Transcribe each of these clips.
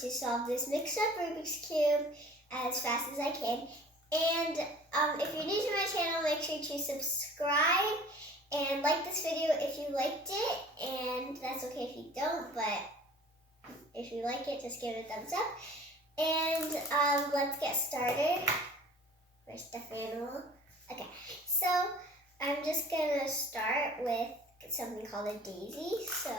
to solve this mixed up Rubik's Cube as fast as I can. And if you're new to my channel, make sure to subscribe and like this video if you liked it. And that's okay if you don't, but if you like it, just give it a thumbs up. And let's get started. Where's the animal? Okay, so I'm just gonna start with something called a daisy. So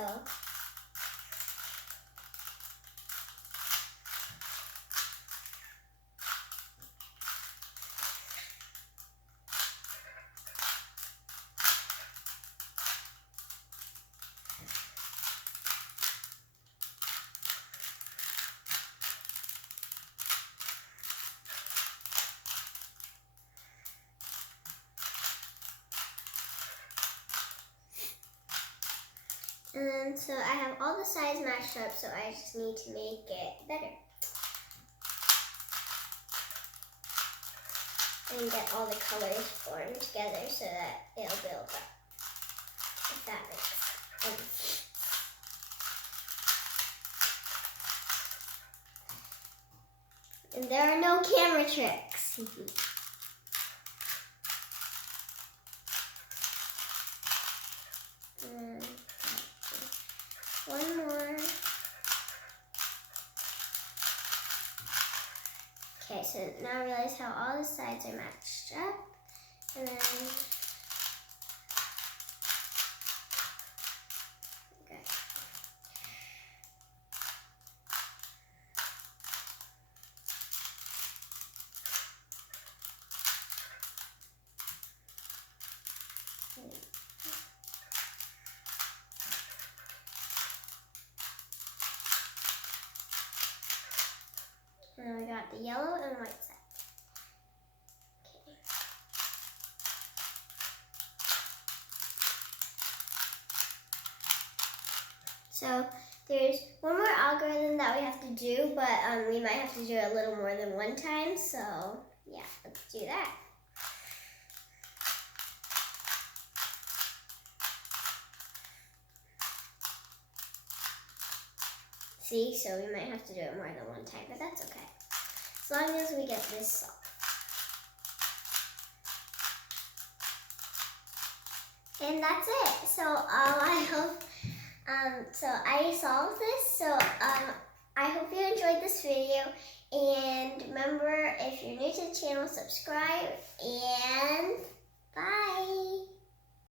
so I have all the sides matched up, so I just need to make it better. And get all the colors formed together so that it'll build up, if that makes sense. And there are no camera tricks. One more. Okay, so now I realize how all the sides are matched up. And then, okay. And then we got the yellow and white side. Okay. So there's one more algorithm that we have to do, but we might have to do it a little more than one time. So yeah, let's do that. See, so we might have to do it more than one time, but that's okay. As long as we get this solved. And that's it. So I hope, so I solved this. So I hope you enjoyed this video. And remember, if you're new to the channel, subscribe and